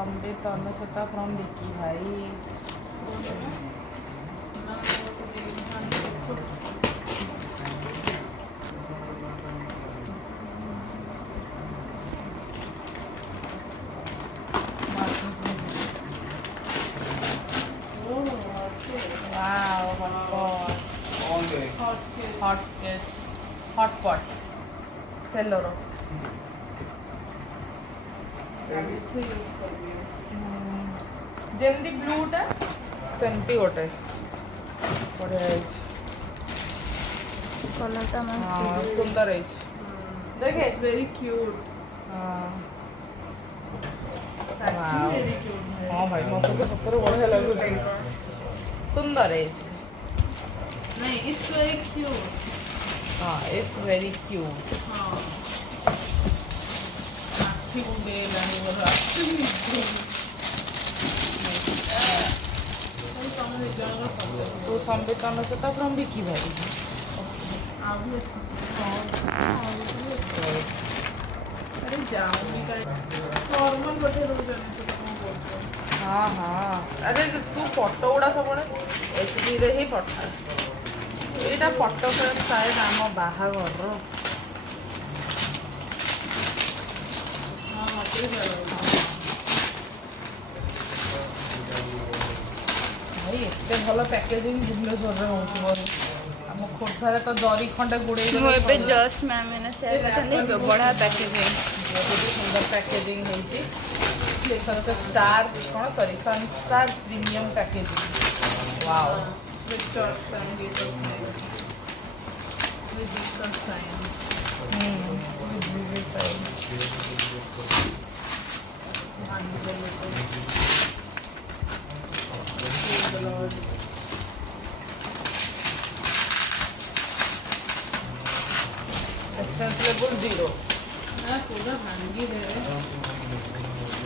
Sambit अनुसता from Vicky भाई। Hot pot सेलोरो जेमती ब्लूटा सेमती गोटे बढ़िया कलरटा सुंदर देखे इट्स वेरी क्यूट। हाँ भाई मत तो सतर बढ़िया लगुच सुंदर है नहीं इट्स वेरी क्यूट। हाँ इट्स वेरी क्यूट। हाँ आखि मुंडे लानी बोलो आखि तो संबित अनुसता फ्रॉम विकी भाई। अरे जाऊंगी का नॉर्मल बटे रोज जाने तो कौन बोलते हैं। हाँ हाँ अरे तू फोटो गुड़ा सब एचडी रे ही पठा यहाँ फोटो फ्रेम साइड आम बाहाघर हाँ मत भी भाई एत भल पैकेजिंग भुवनेश्वर हो आम खोर्धार तो जरी खंडे गुड़े मुझे जस्ट मैम मैंने शेयर करते बड़ा पैकेजिंग बहुत सुंदर पैकेजिंग होती स्टार कौन sorry Sunstar premium packaging wow with dots and Jesus name. With Jesus sign. with Jesus sign. Praise the Lord. Essence level 0 ना पूरा भांगी दे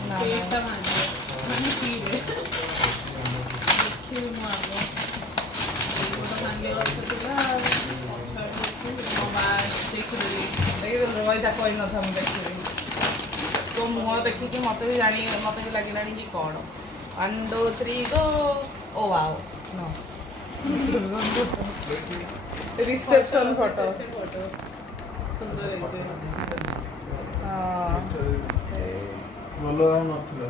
ना पेटा भांगी भांगी चीरे देखिए मारो पूरा भांगे और तो मोबाइल देख रोई था कोई न था देखी तो मुँह देखिए मत भी जानी मत भी लगे कि कौन 1 2 3 go oh wow no reception photo सुंदर है हाँ ଭଲ ଆଉ ନଥିଲା।